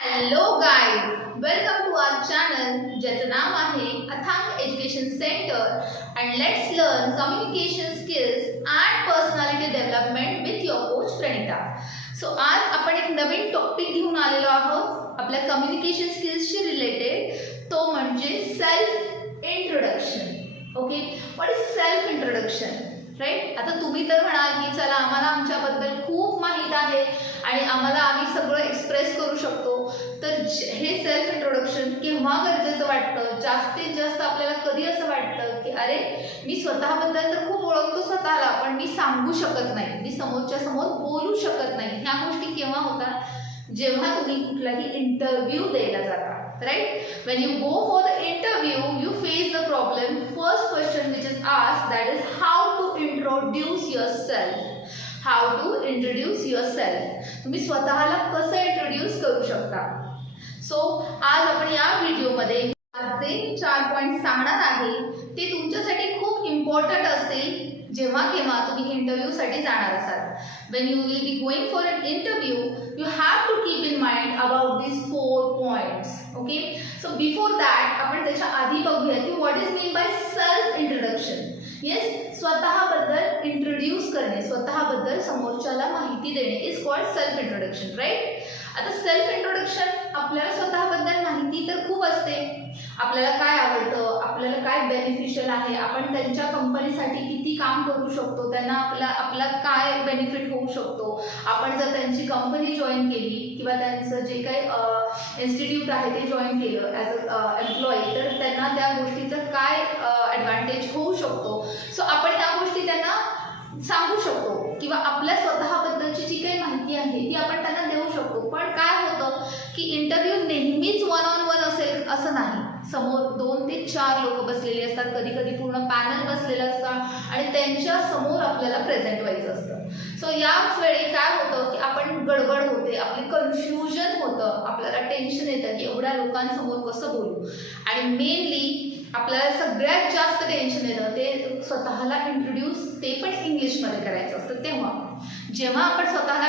Hello guys, welcome to our channel ज्याचं नाव आहे Athang education centre and let's learn communication skills and personality development with your coach Pranita. So आज आपण एक नवीन topic घेऊन आलेलो आहोत आपल्या कम्युनिकेशन स्किल्सशी रिलेटेड, तो म्हणजे self introduction. Okay, what is self introduction? Right. आता तुम्ही तर म्हणाल की चला आम्हाला आमच्याबद्दल खूप माहीत आहे आणि आम्ही सगळं एक्सप्रेस करू शकतो. तर हे सेल्फ इंट्रोडक्शन केव्हा गरजेचं वाटतं? जास्तीत जास्त आपल्याला कधी असं वाटतं की अरे मी स्वतःबद्दल तर खूप ओळखतो स्वतःला, पण मी सांगू शकत नाही, मी समोरच्या समोर बोलू शकत नाही. ह्या गोष्टी केव्हा होतात? जेव्हा तुम्ही कुठलाही इंटरव्ह्यू द्यायला जाता. Right? When you go for the interview, you face the problem. First question which is asked, that is how to introduce yourself. How to introduce yourself. तुम्ही स्वतःला कसं इंट्रोड्यूस करू शकता? सो आज आपण या व्हिडिओमध्ये जे 4 पॉइंट सांगणार आहे ते तुमच्यासाठी खूप इम्पॉर्टंट असतील जेव्हा केव्हा तुम्ही इंटरव्ह्यूसाठी जाणार असाल. When you will be going for an interview, you have to keep in mind about these 4 points. Okay? So before that, आपण त्याच्या आधी बघूया की what is mean by self introduction. Yes, स्वतःबद्दल इंट्रोड्यूस करणे, स्वतःबद्दल समोरच्याला माहिती देणे is called self introduction. Right. आता सेल्फ इंट्रोडक्शन आपल्याला स्वतःबद्दल माहिती तर खूप असते. आपल्याला काय आवडतं, आपल्याला काय बेनिफिशियल आहे, आपण त्यांच्या कंपनीसाठी किती काम करू शकतो, त्यांना आपला काय बेनिफिट होऊ शकतो, आपण जर त्यांची कंपनी जॉईन केली किंवा त्यांचं जे काही इन्स्टिट्यूट आहे ते जॉईन केलं ॲज अ एम्प्लॉई, तर त्यांना त्या गोष्टीचं काय ॲडव्हान्टेज होऊ शकतो. सो आपण त्या गोष्टी त्यांना सांगू शकतो किंवा आपल्या स्वतःबद्दलची जी काही माहिती आहे ती आपण त्यांना देऊ शकतो. पण काय होतं की इंटरव्ह्यू नेहमीच 1 on 1 असेल असं नाही. समोर 2 ते 4 लोक बसलेली असतात, कधी कधी पूर्ण पॅनल बसलेलं असतं आणि त्यांच्या समोर आपल्याला प्रेझेंट व्हायचं असतं. सो याच वेळी काय होतं की आपण गडबड होते, आपली कन्फ्युजन होतं, आपल्याला टेन्शन येतं की एवढ्या लोकांसमोर कसं बोलू. आणि मेनली आपल्याला सगळ्यात जास्त टेन्शन येतं ते स्वतःला इंट्रोड्यूस, ते पण इंग्लिशमध्ये करायचं असतं. तेव्हा जेव्हा आपण स्वतःला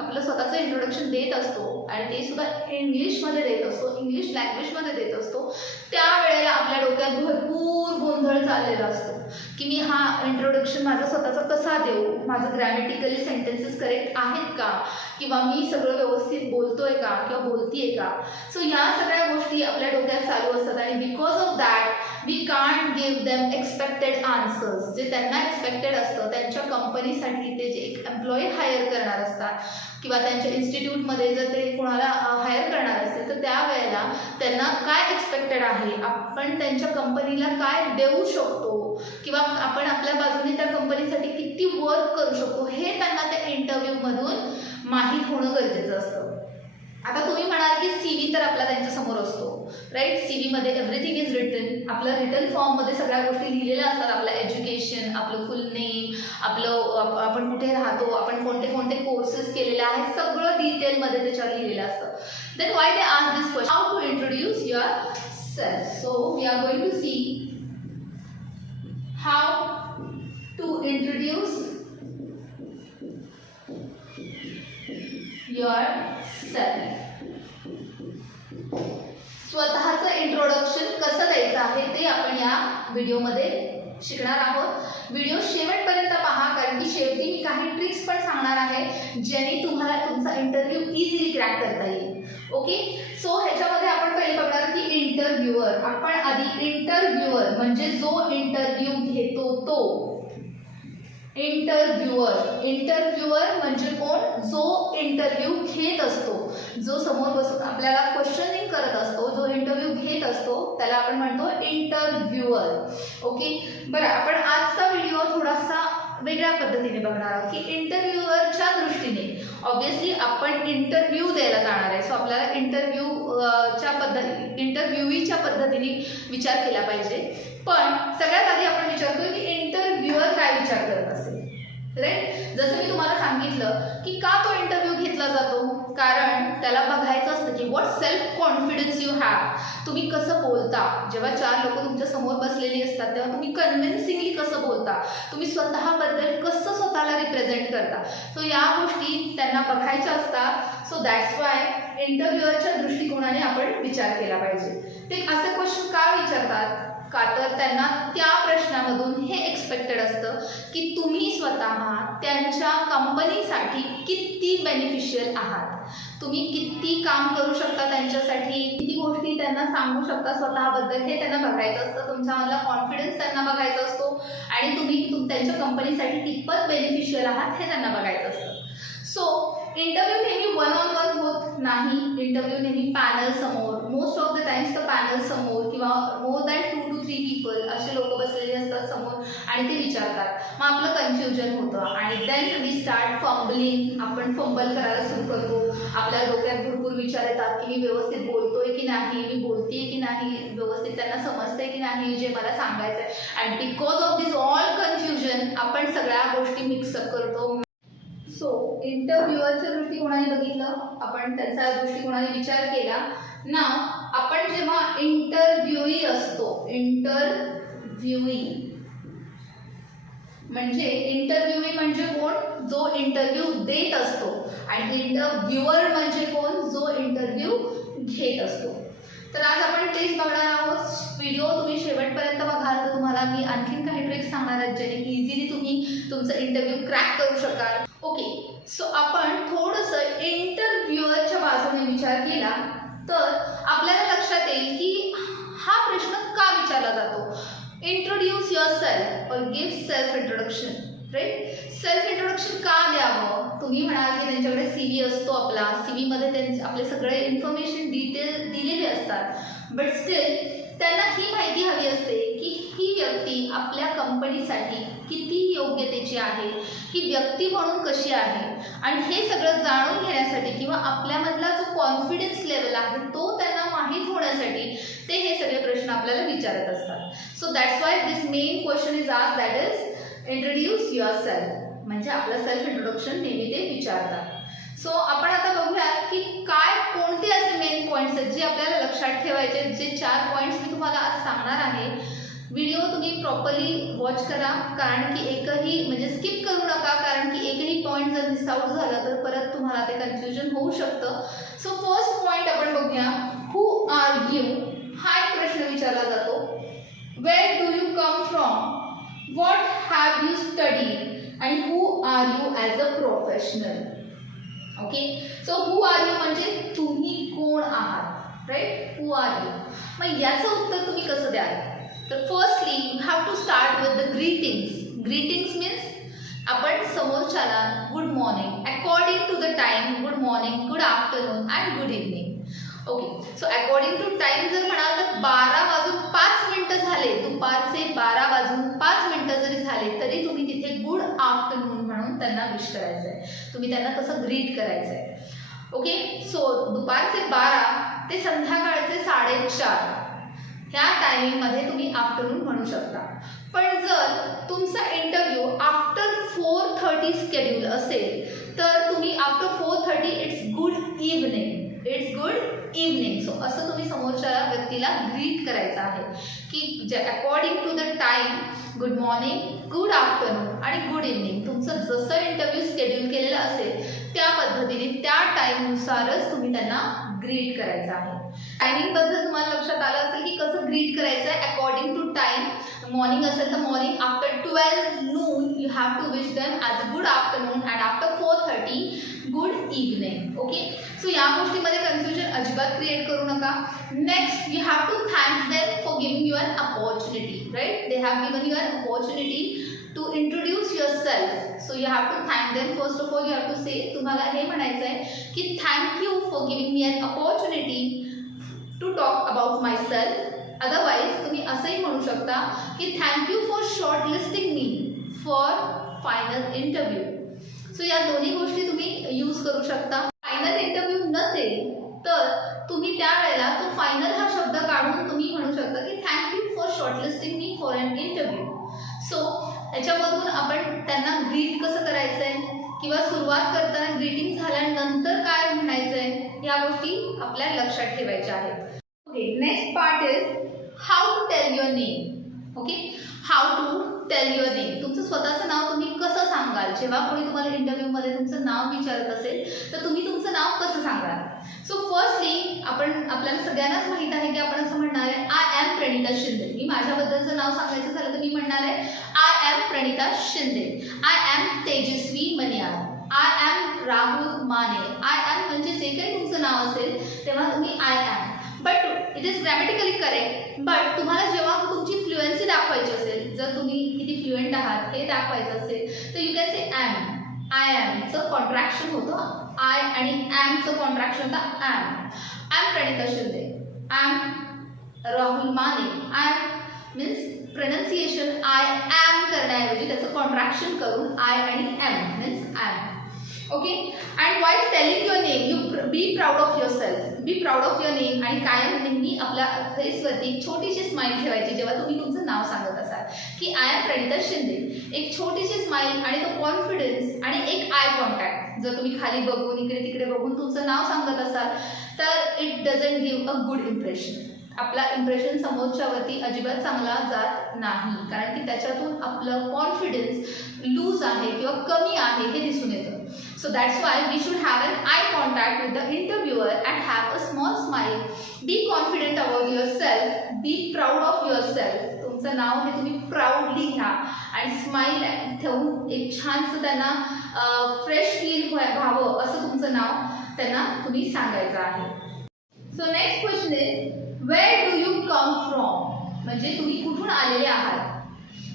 आपलं स्वतःचं इंट्रोडक्शन देत असतो आणि ते सुद्धा इंग्लिशमध्ये देत असतो, इंग्लिश लँग्वेजमध्ये देत असतो, त्यावेळेला आपल्या डोक्यात भरपूर गोंधळ चाललेला असतो की मी हा इंट्रोडक्शन माझा स्वतःचा कसा देऊ, माझं ग्रॅमॅटिकली सेंटेन्सेस करेक्ट आहेत का, किंवा मी सगळं व्यवस्थित बोलतोय का किंवा बोलतीये का. सो या सगळ्या गोष्टी आपल्या डोक्यात चालू असतात आणि because of that we can't give them expected answers. जे त्यांना एक्सपेक्टेड असतं त्यांच्या कंपनीसाठी, ते जे एक एम्प्लॉई हायर करणार असतात किंवा त्यांच्या इन्स्टिट्यूटमध्ये जर ते कोणाला हायर करणार असतील तर त्यावेळेला त्यांना काय एक्सपेक्टेड आहे, आपण त्यांच्या कंपनीला काय देऊ शकतो किंवा आपण आपल्या बाजूने त्या कंपनीसाठी किती वर्क करू शकतो, हे त्यांना त्या इंटरव्ह्यूमधून माहीत होणं गरजेचं असतं. आता तुम्ही म्हणाल की CV तर आपला त्यांच्यासमोर असतो. राईट. CVमध्ये एव्हरीथिंग इज रिटन. आपलं रिटन फॉर्ममध्ये सगळ्या गोष्टी लिहिलेल्या असतात. आपलं एज्युकेशन, आपलं फुल नेम, आपण कुठे राहतो, आपण कोणते कोणते कोर्सेस केलेले आहेत, सगळं डिटेलमध्ये त्याच्यावर लिहिलेलं असतं. Then why they ask this question, how to introduce yourself. So we are going to see how to introduce yourself. स्वतःचं इंट्रोडक्शन कसं द्यायचं आहे ते आपण या व्हिडिओमध्ये शिकणार आहोत. व्हिडिओ शेवटपर्यंत पहा, कारण की शेवटी मी काही ट्रिक्स पण सांगणार आहे ज्याने तुम्हाला तुमचा इंटरव्ह्यू इझिली क्रॅक करता येईल. ओके. सो ह्याच्यामध्ये आपण पहिले बघणार की इंटरव्ह्यूअर. आपण आधी इंटरव्ह्यूअर म्हणजे जो इंटरव्ह्यू घेतो तो. इंटरव्ह्यूअर म्हणजे कोण? जो इंटरव्ह्यू घेत असतो, जो समोर बसून आपल्याला क्वेश्चनिंग करत असतो, जो इंटरव्ह्यू घेत असतो त्याला आपण म्हणतो इंटरव्ह्यूअर. ओके. बरं, आपण आजचा व्हिडिओ थोडासा वेगळ्या पद्धतीने बघणार आहोत की इंटरव्ह्यूअरच्या दृष्टीने. ऑब्व्हियसली आपण इंटरव्ह्यू द्यायला जाणार आहे, सो आपल्याला इंटरव्ह्यूईच्या पद्धतीने विचार केला पाहिजे. पण सगळ्यात आधी आपण विचारतोय की इंटरव्ह्यूअर काय विचार करत असेल. राईट. जसं मी तुम्हाला सांगितलं की का तो इंटरव्ह्यू घेतला जातो, कारण त्याला बघायचं असतं की what self confidence you have. तुम्ही कसं बोलता. जेव्हा 4 लोक तुमच्या समोर बसलेली असतात तेव्हा तुम्ही कन्व्हिन्सिंगली कसं बोलता, तुम्ही स्वतःबद्दल कसं स्वतःला रिप्रेझेंट करता. सो या गोष्टी त्यांना बघायच्या असतात. सो दॅट्स वाय इंटरव्ह्यूअरच्या दृष्टिकोनाने आपण विचार केला पाहिजे। ते असे क्वेश्चन का विचारतात? का तर त्यांना त्या प्रश्नामधून हे एक्सपेक्टेड असतं की तुम्ही स्वतः त्यांच्या कंपनीसाठी किती बेनिफिशियल आहात, तुम्ही किती काम करू शकता त्यांच्यासाठी, किती गोष्टी त्यांना सांगू शकता स्वतःबद्दल, हे त्यांना बघायचं असतं। तुमच्यामधला कॉन्फिडन्स त्यांना बघायचा असतो आणि तुम्ही त्यांच्या कंपनीसाठी कितपत बेनिफिशियल आहात हे त्यांना बघायचं असतं। सो इंटरव्ह्यू नेहमी वन ऑन वन होत नाही, इंटरव्ह्यू नेहमी पॅनल समोर, मोस्ट ऑफ द टाइम्स तर पॅनल समोर किंवा मोर दॅन 2 to 3 पीपल असे लोक बसलेले असतात समोर आणि ते विचारतात। मग आपलं कन्फ्युजन होतं आणि देन वी स्टार्ट फंबलिंग, आपण फंबल करायला सुरू करतो। आपल्या डोक्यात भरपूर विचार येतात की मी व्यवस्थित बोलतोय की नाही, मी बोलतेय की नाही, व्यवस्थित त्यांना समजतंय की नाही जे मला सांगायचं आहे। And because of this all confusion आपण सगळ्या गोष्टी मिक्सअप करतो। सो इंटरव्ह्युअरच्या दृष्टिकोनाने बघितलं, आपण त्यांचा दृष्टिकोनाने विचार केला। नाव आपण जेव्हा इंटरव्ह्यूई असतो, इंटरव्ह्यूई म्हणजे कोण? जो इंटरव्ह्यू देत असतो आणि इंटरव्ह्युअर म्हणजे कोण? जो इंटरव्ह्यू घेत असतो। तर आज आपण तेच बघणार आहोत। व्हिडिओ तुम्ही शेवटपर्यंत बघाल तर तुम्हाला मी आणखीन काही ट्रिक्स सांगणार आहेत ज्याने इझिली तुम्ही तुमचं इंटरव्ह्यू क्रॅक करू शकाल। ओके, सो आपण थोडंसं इंटरव्ह्युअरच्या बाजूने विचार केला तर आपल्याला लक्षात येईल की हा प्रश्न का विचारला जातो। इंट्रोड्यूस युअरसेल्फ और give self introduction, right? Self introduction का द्यावं? तुम्ही म्हणाल की त्यांच्याकडे CV असतो, आपला CV मध्ये त्यांचे आपले सगळे इन्फॉर्मेशन डिटेल दिलेले असतात, बट स्टील त्यांना ही माहिती हवी असते की ही व्यक्ती आपल्या कंपनीसाठी किती योग्यतेची आहे, ही व्यक्ती म्हणून कशी आहे, आणि हे सगळं जाणून घेण्यासाठी किंवा आपल्यामधला जो कॉन्फिडन्स लेवल आहे तो त्यांना माहीत होण्यासाठी ते हे सगळे प्रश्न आपल्याला विचारत असतात। So that's why this main question is asked, that is introduce yourself, म्हणजे आपलं सेल्फ इंट्रोडक्शन नेहमी ते विचारतात। सो आपण आता बघूयात की कोणते असे मेन पॉईंट्स आहेत जे आपल्याला लक्षात ठेवायचे। जे 4 पॉईंट्स मी तुम्हाला आज सांगणार आहे, व्हिडिओ तुम्ही प्रॉपरली वॉच करा, कारण की एकही म्हणजे स्किप करू नका, कारण की एकही पॉईंट जर मिस आउट झाला तर परत तुम्हाला ते कन्फ्युजन होऊ शकतं। सो फर्स्ट पॉईंट आपण बघूया, हू आर यू? हा एक प्रश्न विचारला जातो। Where do you come from? What have you studied? आणि who are you as a professional? Okay, so who are you म्हणजे तुम्ही कोण आहात, राईट? हू आर यू, मग याचं उत्तर तुम्ही कसं द्याल? तर firstly you have to start with the greetings. Greetings means आपण समोरच्याला good morning, according to the time, good morning, good afternoon and good evening. Okay, so according to time जर म्हणाल तर 12:05 झाले, दुपारचे 12:05 जरी झाले तरी तुम्ही तिथे गुड आफ्टरनून म्हणून त्यांना विश करायचं आहे, तुम्ही त्यांना कसं ग्रीट करायचं आहे। ओके, सो दुपारचे 12 ते संध्याकाळचे 4:30 ह्या टायमिंगमध्ये तुम्ही आफ्टरनून म्हणू शकता। पण जर तुमचा इंटरव्ह्यू आफ्टर 4:30 स्केड्यूल असेल तर तुम्ही after 4:30 it's good evening, it's good evening. So असं तुम्ही समोरच्या व्यक्तीला ग्रीट करायचं आहे की जे according to the time, good morning, good afternoon आणि गुड इव्हनिंग, तुमचं जसं इंटरव्ह्यू शेड्यूल केलेलं असेल त्या पद्धतीने त्या टाईमनुसारच तुम्ही त्यांना ग्रीट करायचं आहे। टायमिंग बद्दल तुम्हाला लक्षात आलं असेल की कसं ग्रीट करायचं आहे अकॉर्डिंग टू टाइम। मॉर्निंग असेल तर morning, after 12 noon you have to wish them as a good afternoon and after 4:30 good evening. Okay, so या गोष्टीमध्ये कन्फ्युजन अजिबात क्रिएट करू नका। Next you have to thank them for giving you an opportunity, right? They have given you an opportunity to introduce yourself, so you have to thank them. First of all you have to say, तुम्हाला हे म्हणायचं आहे की thank you for giving me an opportunity to talk about myself. Otherwise तुम्ही असंही म्हणू शकता की thank you for shortlisting me for final interview. so या दोन्ही गोष्टी तुम्ही यूज करू शकता। फायनल इंटरव्ह्यू नसेल तर तुम्ही त्यावेळेला तो फायनल हा शब्द काढून तुम्ही म्हणू शकता की थँक यू फॉर शॉर्टलिस्टिंग मी फॉर अन इंटरव्ह्यू। सो याच्यामधून आपण त्यांना ग्रीट कसं करायचं आहे किंवा सुरुवात करताना ग्रीटिंग झाल्यानंतर काय म्हणायचं आहे या गोष्टी आपल्या लक्षात ठेवायच्या आहेत। Okay, next part is how to tell your name. Okay, how to tell your name, तुमचं स्वतःचं नाव तुम्ही कसं सांगाल? जेव्हा कोणी तुम्हाला इंटरव्ह्यूमध्ये तुमचं नाव विचारत असेल तर तुम्ही तुमचं नाव कसं सांगाल? सो फर्स्टली आपल्याला सगळ्यांनाच माहित आहे की आपण असं म्हणणार आहे आय एम प्रणिता शिंदे. मी माझ्याबद्दलचं नाव सांगायचं झालं तर मी म्हणणार आहे I M Pranita Shinde. I am Tejaswi Maniyar. I M Rahul Mane. I am म्हणजे जे काही तुमचं नाव असेल तेव्हा तुम्ही I am. But it is grammatically correct. But तुम्हाला जेव्हा तुमची फ्लुएन्सी दाखवायची असेल, जर तुम्ही किती फ्लुएंट आहात हे दाखवायचं असेल तर you can say M. I एमचं कॉन्ट्रॅक्शन होतं आय आणि एमचं कॉन्ट्रॅक्शन होतं M. I am Pranita Shinde. I am Rahul Mane. I am means pronunciation I'm करण्याऐवजी त्याचं कॉन्ट्रॅक्शन करून आय आणि M means M. Okay. And while telling your name you be proud of yourself. Be proud of your name आणि कायम नेहमी आपल्या फेसवरती छोटीशी smile ठेवायची जेव्हा तुम्ही तुमचं नाव सांगत असाल की आय एम प्रणिता शिंदे. एक छोटीशी स्माईल आणि तो कॉन्फिडन्स आणि एक आय कॉन्टॅक्ट. जर तुम्ही खाली बघून इकडे तिकडे बघून तुमचं नाव सांगत असाल तर it doesn't give a good impression. आपला इम्प्रेशन समोरच्यावरती अजिबात चांगला जात नाही, कारण की त्याच्यातून आपलं कॉन्फिडन्स लूज आहे किंवा कमी आहे हे दिसून येतं. So that's why we should have an eye contact with the interviewer and have a small smile. Be confident about yourself. Be proud of yourself. तुमचं नाव हे तुम्ही प्राऊडली घ्या आणि स्माईल ठेवून एक छानसं त्यांना फ्रेश फील व्हावं असं तुमचं नाव त्यांना तुम्ही सांगायचं आहे. So next question is where do you come from. म्हणजे तुम्ही कुठून आलेले आहात.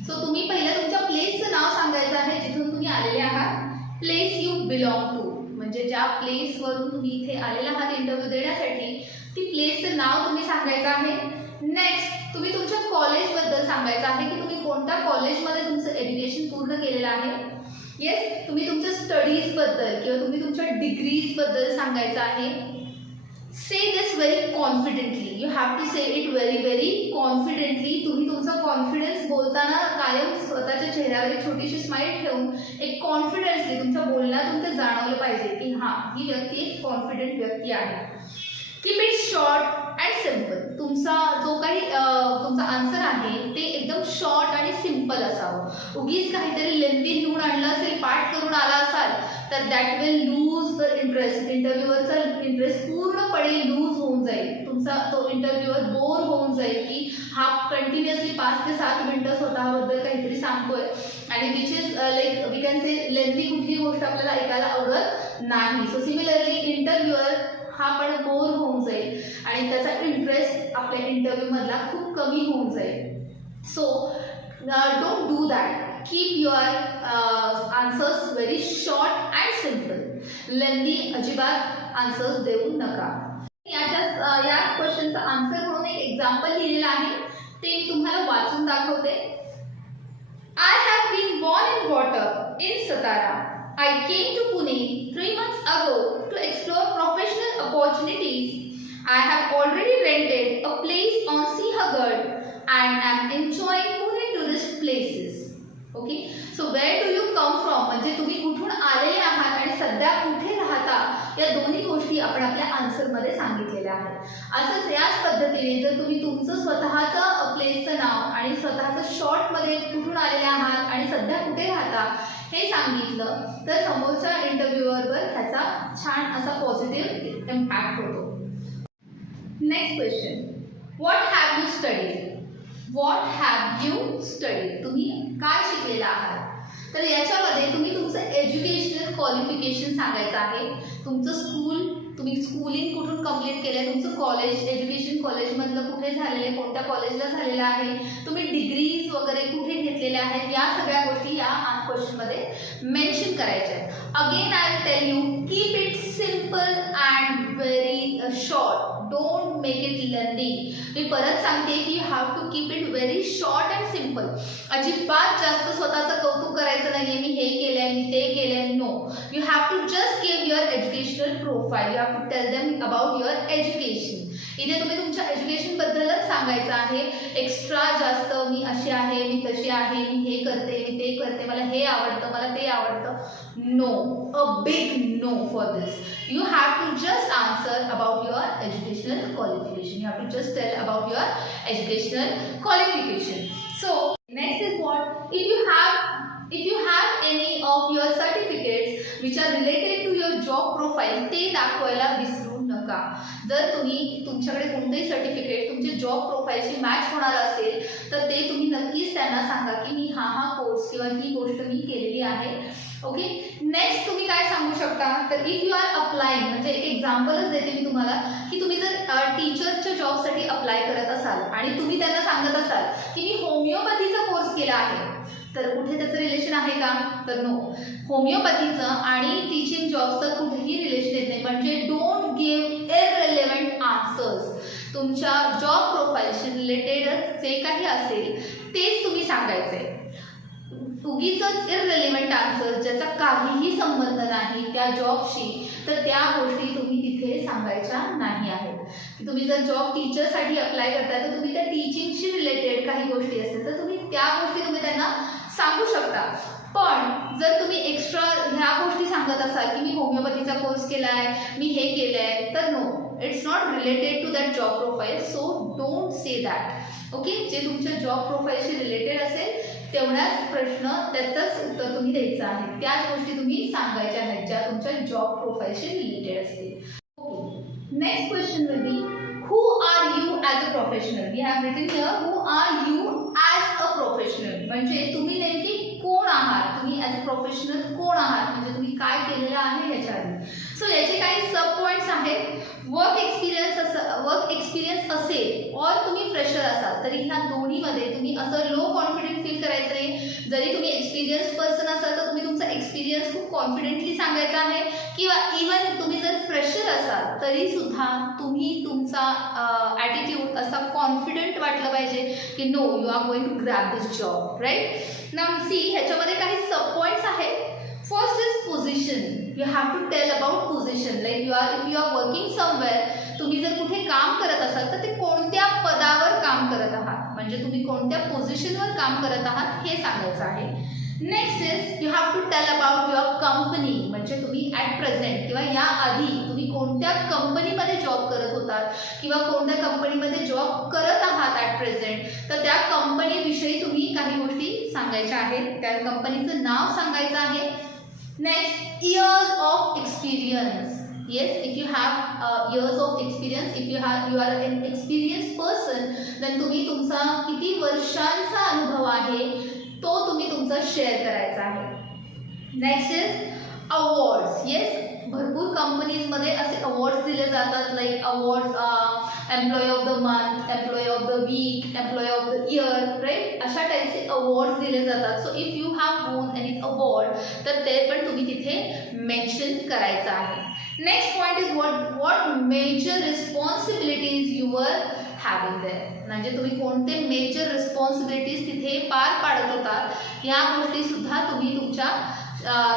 सो तुम्ही पहिलं तुमच्या प्लेसचं नाव सांगायचं आहे जिथून तुम्ही आलेले आहात. प्लेस यू बिलॉंग टू म्हणजे ज्या प्लेसवरून तुम्ही इथे आलेला आहात इंटरव्ह्यू देण्यासाठी ती प्लेसचं नाव तुम्ही सांगायचं आहे. नेक्स्ट तुम्ही तुमच्या कॉलेजबद्दल सांगायचं आहे की तुम्ही कोणत्या कॉलेजमध्ये तुमचं एज्युकेशन पूर्ण केलेलं आहे. येस, तुम्ही तुमच्या स्टडीजबद्दल किंवा तुम्ही तुमच्या डिग्रीजबद्दल सांगायचं आहे. Say this very confidently. You have to say it very very confidently. तुम्ही तुमचा कॉन्फिडन्स बोलताना कायम स्वतःच्या चेहऱ्यावर एक छोटीशी स्माईल ठेवून एक कॉन्फिडन्सली तुमच्या बोलण्यातून ते जाणवलं पाहिजे की हां ही व्यक्ती एक कॉन्फिडंट व्यक्ती आहे. Keep it short and simple. तुमचा जो काही तुमचा आन्सर आहे ते एकदम शॉर्ट आणि सिम्पल असावं. उगीच काहीतरी लेंथी लिहून आणलं असेल, पाठ करून आला असाल तर that will lose the interest. इंटरव्ह्यूअरचा इंटरेस्ट पूर्णपणे लूज होऊन जाईल. तुमचा तो इंटरव्ह्यूअर बोर होऊन जाईल की हा कंटिन्युअसली 5 ते 7 मिनिटं स्वतःबद्दल काहीतरी सांगतोय आणि which is like we can say lengthy कुठली गोष्ट आपल्याला ऐकायला आवडत नाही. सो सिमिलरली इंटरव्ह्यूअर हा पण बोर होऊन जाईल आणि त्याचा इंटरेस्ट आपल्या इंटरव्ह्यूमधला खूप कमी होऊन जाईल. So don't do that. Keep your answers very short and simple. Lengthy अजिबात आन्सर्स देऊ नका. या क्वेश्चनचा आन्सर म्हणून एक एक्झाम्पल लिहिलेलं आहे ते मी तुम्हाला वाचून दाखवते. I have been born in Wathar in Satara. I came to Pune 3 months ago to explore professional opportunities. I have already rented a place on Sinhagad and am enjoying Pune tourist places. Okay, so where do you come from म्हणजे तुम्ही कुठून आलेले आहात आणि सध्या कुठे राहता या दोन्ही गोष्टी आपण आपल्या आन्सरमध्ये सांगितलेल्या आहेत. असंच याच पद्धतीने जर तुम्ही तुमचं स्वतःचं प्लेसचं नाव आणि स्वतःचं शॉर्टमध्ये कुठून आलेले आहात आणि सध्या कुठे राहता हे सांगितलं तर समोरच्या इंटरव्ह्यूअरवर ह्याचा छान असा पॉझिटिव्ह इम्पॅक्ट होतो. Next question, what have you studied. What have you studied तुम्ही काय शिकलेला आहात. तर याच्यामध्ये तुम्ही तुमचं एज्युकेशनल क्वालिफिकेशन सांगायचं आहे. तुमचं स्कूल, तुम्ही स्कूलिंग कुठून कंप्लीट केलं आहे, तुमचं कॉलेज एज्युकेशन कॉलेजमधलं कुठे झालेलं आहे, कोणत्या कॉलेजला झालेलं आहे, तुम्ही डिग्रीज वगैरे कुठे घेतलेल्या आहेत, या सगळ्या गोष्टी या क्वेश्चनमध्ये मेन्शन करायच्या आहेत. Again I will tell you keep it simple and very short. Don't make it lengthy. मी परत सांगते की you have to keep it very short and simple. अजिबात जास्त स्वतःचं कौतुक करायचं नाही आहे, मी हे केलं आहे, मी ते केलं आहे. No, you have to just give your educational profile. You have to tell them about your education. इथे तुम्ही तुमच्या एज्युकेशनबद्दलच सांगायचं आहे. एक्स्ट्रा जास्त मी अशी आहे, मी तशी आहे, मी हे करते, मी ते करते, मला हे आवडतं, मला ते आवडतं. No, a big no for this. You have to just answer about your educational qualification. You have to just tell about your educational qualification. So next is what, if you have any of your certificates which are related to your job profile, ते दाखवायला विसरू नका. जर तुम्ही तुमच्याकडे कोणतेही certificate तुमचे job प्रोफाईलशी match होणार असेल तर ते तुम्ही नक्कीच त्यांना सांगा की मी हा कोर्स किंवा ही गोष्ट मी केलेली आहे. ओके, नेक्स्ट तुम्ही काय सांगू शकता तर इफ यू आर अप्लाइंग, म्हणजे एक एक्झाम्पलच देते मी तुम्हाला की तुम्ही जर टीचरच्या जॉबसाठी अप्लाय करत असाल आणि तुम्ही त्यांना सांगत असाल की मी होमिओपॅथीचा कोर्स केला आहे, तर कुठे त्याचं रिलेशन आहे का तर नो. होमिओपॅथीचं आणि टीचिंग जॉबचं कुठेही रिलेशन येत नाही. म्हणजे डोंट गिव्ह इररिलेव्हंट आन्सर्स. तुमच्या जॉब प्रोफाईलशी रिलेटेड जे काही असेल तेच तुम्ही सांगायचे. उगीचच इररिलेव्हंट आन्सर ज्याचा काहीही संबंध नाही त्या जॉबशी, तर त्या गोष्टी तुम्ही तिथे सांगायच्या नाही आहेत. तुम्ही जर जॉब टीचरसाठी अप्लाय करताय तर तुम्ही त्या टीचिंगशी रिलेटेड काही गोष्टी असतील तर तुम्ही त्या गोष्टी तुम्ही त्यांना सांगू शकता. पण जर तुम्ही एक्स्ट्रा ह्या गोष्टी सांगत असाल की मी होमिओपॅथीचा कोर्स केला आहे, मी हे केलं आहे, तर no, it's not related to that job profile, so don't say that. Okay, जे तुमच्या जॉब प्रोफाईलशी रिलेटेड असेल तेवढाच प्रश्न त्याचंच उत्तर तुम्ही द्यायचं आहे. त्याच गोष्टी तुम्ही सांगायच्या आहेत ज्या तुमच्या जॉब प्रोफाईलशी रिलेटेड असतील. Okay, next question will be who are you as a professional. We have written here who are you as a professional. म्हणजे तुम्ही नेमकी कोण आहात, तुम्ही ॲज अ प्रोफेशनल कोण आहात, म्हणजे तुम्ही काय केलेलं आहे याच्या आधी. सो याचे काही सब पॉईंट्स आहेत. वर्क एक्सपिरियन्स असेल और तुम्ही फ्रेशर असाल तरी ह्या दोन्हीमध्ये तुम्ही असं लो कॉन्फिडंट फील करायचं नाही. जरी तुम्ही एक्सपिरियन्स पर्सन असाल तर तुम्ही तुमचा एक्सपिरियन्स खूप कॉन्फिडेंटली सांगायचा आहे. किंवा इवन तुम्ही जर फ्रेशर असाल तरी सुद्धा तुम्ही तुमचा ॲटिट्यूड असा कॉन्फिडंट वाटलं पाहिजे की no, you are going to grab this job, right. Now see, ह्याच्यामध्ये काही सब पॉईंट्स आहेत. First is position. You have to tell about position. Like if you are working somewhere, तुम्ही जर कुठे काम करत असाल तर ते कोणत्या पदावर काम करत आहात, म्हणजे तुम्ही कोणत्या पोझिशनवर काम करत आहात हे सांगायचं आहे. Next is you have to tell about your company, म्हणजे तुम्ही ॲट प्रेझेंट किंवा या आधी तुम्ही कोणत्या कंपनीमध्ये जॉब करत होतात किंवा कोणत्या कंपनीमध्ये जॉब करत आहात ॲट प्रेझेंट, तर त्या कंपनीविषयी तुम्ही काही गोष्टी सांगायच्या आहेत. त्या कंपनीचं नाव सांगायचं आहे. Next, years of experience. Yes, if you have years of experience, if you are an experienced person, then तुम्ही तुमचा किती वर्षांचा अनुभव आहे तो तुम्ही तुमचा शेअर करायचा आहे. Next is awards. येस, भरपूर कंपनीजमध्ये असे अवॉर्ड्स दिले जातात, like awards employee of the month, employee of the week, employee of the year, right. अशा टाईपचे अवॉर्ड्स दिले जातात. So if you have won any award तर ते पण तुम्ही तिथे मेन्शन करायचं आहे. Next point is what major responsibilities you were having there. म्हणजे तुम्ही कोणते मेजर रिस्पॉन्सिबिलिटीज तिथे पार पाडत होतात या गोष्टी सुद्धा तुम्ही तुमच्या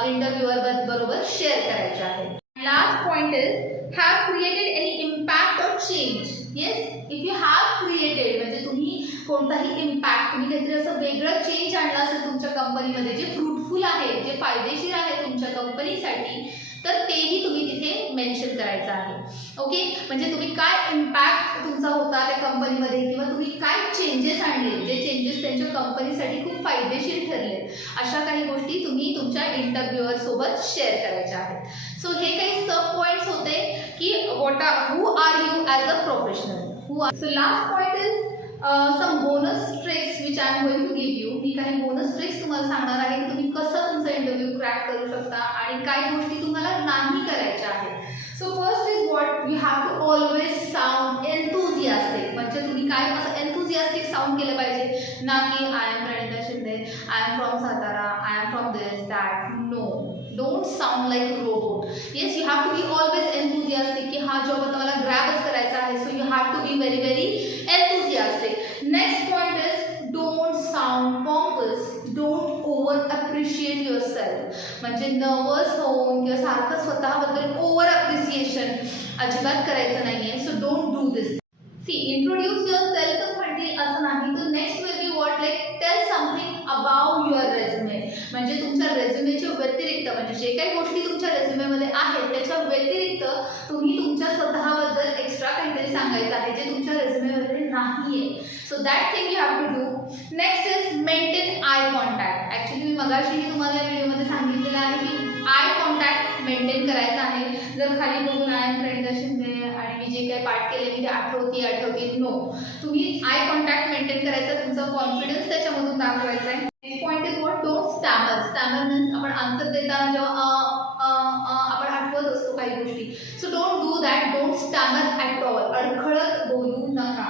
इंटरव्ह्यूअर बरोबर शेअर करायच्या आहेत. Last point is have created any impact or change. Yes, if you have created म्हणजे तुम्ही कोणताही इम्पॅक्ट, तुम्ही काहीतरी असं वेगळं चेंज आणलं असेल तुमच्या कंपनीमध्ये जे फ्रुटफुल आहे, जे फायदेशीर आहे तुमच्या कंपनीसाठी, तर तेही तुम्ही तिथे मेन्शन करायचं आहे. ओके, म्हणजे तुम्ही काय इम्पॅक्ट तुमचा होता त्या कंपनीमध्ये किंवा तुम्ही काय चेंजेस आणले, जे चेंजेस त्यांच्या कंपनीसाठी खूप फायदेशीर ठरले, अशा काही गोष्टी तुम्ही तुमच्या इंटरव्ह्यूअर सोबत शेअर करायच्या आहेत. सो हे काही सब पॉईंट्स होते की who are you as a professional. So last point is some bonus tricks which I am going to give you. मी काही बोनस ट्रिक्स तुम्हाला सांगणार आहे की तुम्ही कसं तुमचा इंटरव्ह्यू क्रॅक करू शकता आणि काही गोष्टी तुम्हाला नाही करायच्या आहेत. So first is what you have to always sound enthusiastic. म्हणजे तुम्ही काय असं एन्थुझियास्टिक साऊंड केलं पाहिजे, ना की I M Pranita Shinde, I am from Satara, I am from this that. No, don't sound like robot. Yes, you have to be always enthusiastic की हा जॉब आता मला ग्रॅबच करायचा आहे. So you have to be very very enthusiastic. Next point is don't sound pompous. Don't over appreciate yourself. म्हणजे nervous होऊन किंवा सारखं स्वतःबद्दल ओव्हर अप्रिसिएशन अजिबात करायचं नाही आहे. So don't do this. See, introduce your सेल्फच म्हणतील असं नाही, तर next will be what, like tell something about your resume. म्हणजे तुमच्या रेझ्युमेच्या व्यतिरिक्त, म्हणजे जे काही गोष्टी तुमच्या रेझ्युमेमध्ये आहेत त्याच्या व्यतिरिक्त तुम्ही तुमच्या स्वतःबद्दल एक्स्ट्रा काहीतरी सांगायचं आहे जे तुमच्या रेझ्युमेमध्ये नाही आहे. So that thing you have to do. Next is maintain eye contact. Actually मी मगाशीही तुम्हाला या व्हिडिओमध्ये सांगितलेलं आहे की आय कॉन्टॅक्ट मेंटेन करायचं आहे. जर खाली बघून आय एम प्रणिता शिंदे आणि मी मी जे काही पाठ केले मी ते आठवते नो. तुम्ही आय कॉन्टॅक्ट मेंटेन करायचा, तुमचा कॉन्फिडन्स त्याच्यामधून दाखवायचा आहे. Next point is what, don't stammer. Stammer means आपण आन्सर देताना जेव्हा आपण आठवत असतो काही गोष्टी, so don't do that. Don't stammer at all. अडखळत बोलू नका.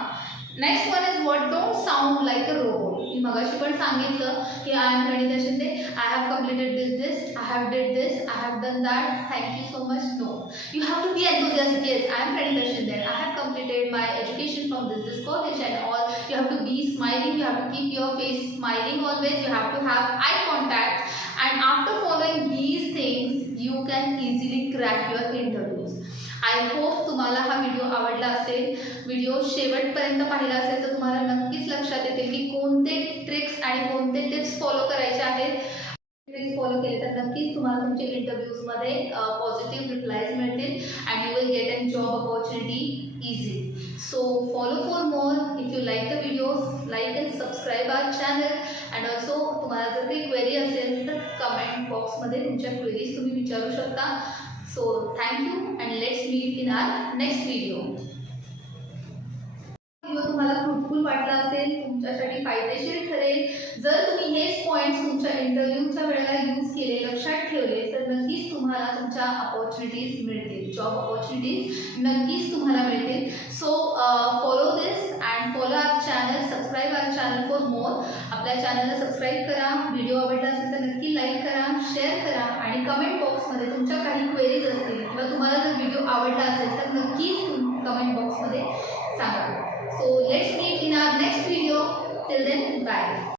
Next one is what, don't sound like a robot. मी मगाशी पण सांगितलं की I M Pranita Shinde, I have completed this, I have did this, I have done that, thank you so much. No, you have to be enthusiastic. Yes, I am Pranita Shinde. I have completed my education from this college and all. You have to be smiling. You have to keep your face smiling always. You have to have eye contact. And after following these things, you can easily crack your interviews. I hope तुम्हाला हा video आवडला असेल. Video शेवटपर्यंत पाहिला असेल तर तुम्हाला नक्कीच लक्षात येतील की कोणते ट्रिक्स आणि कोणते टिप्स फॉलो करायचे आहेत. ट्रिक्स फॉलो केले तर नक्कीच तुम्हाला तुमच्या इंटरव्ह्यूजमध्ये पॉझिटिव्ह रिप्लायज मिळतील and you will get an job opportunity easily. So follow for more. If you like the videos, like and subscribe our channel. And also तुम्हाला जर काही क्वेरी असेल तर कमेंट बॉक्समध्ये तुमच्या क्वेरीज तुम्ही विचारू शकता. So thank you and let's meet in our next video. Video तुम्हाला फ्रुटफुल वाटला असेल, तुमच्यासाठी फायदेशीर ठरेल. जर तुम्ही हेच पॉईंट्स तुमच्या इंटरव्ह्यूच्या वेळेला यूज केले, लक्षात ठेवले तर नक्कीच तुम्हाला तुमच्या अपॉर्च्युनिटीज मिळतील. जॉब अपॉर्च्युनिटीज नक्कीच तुम्हाला मिळतील. So follow this and follow our channel, subscribe our channel for more. आपल्या चॅनलला सबस्क्राईब करा. व्हिडिओ आवडला असेल तर नक्की लाईक करा, शेअर करा आणि कमेंट बॉक्समध्ये तुमच्या काही क्वेरीज असतील किंवा तुम्हाला जर व्हिडिओ आवडला असेल तर नक्कीच कमेंट बॉक्समध्ये सांगा. So let's meet in our next video. Till then, bye.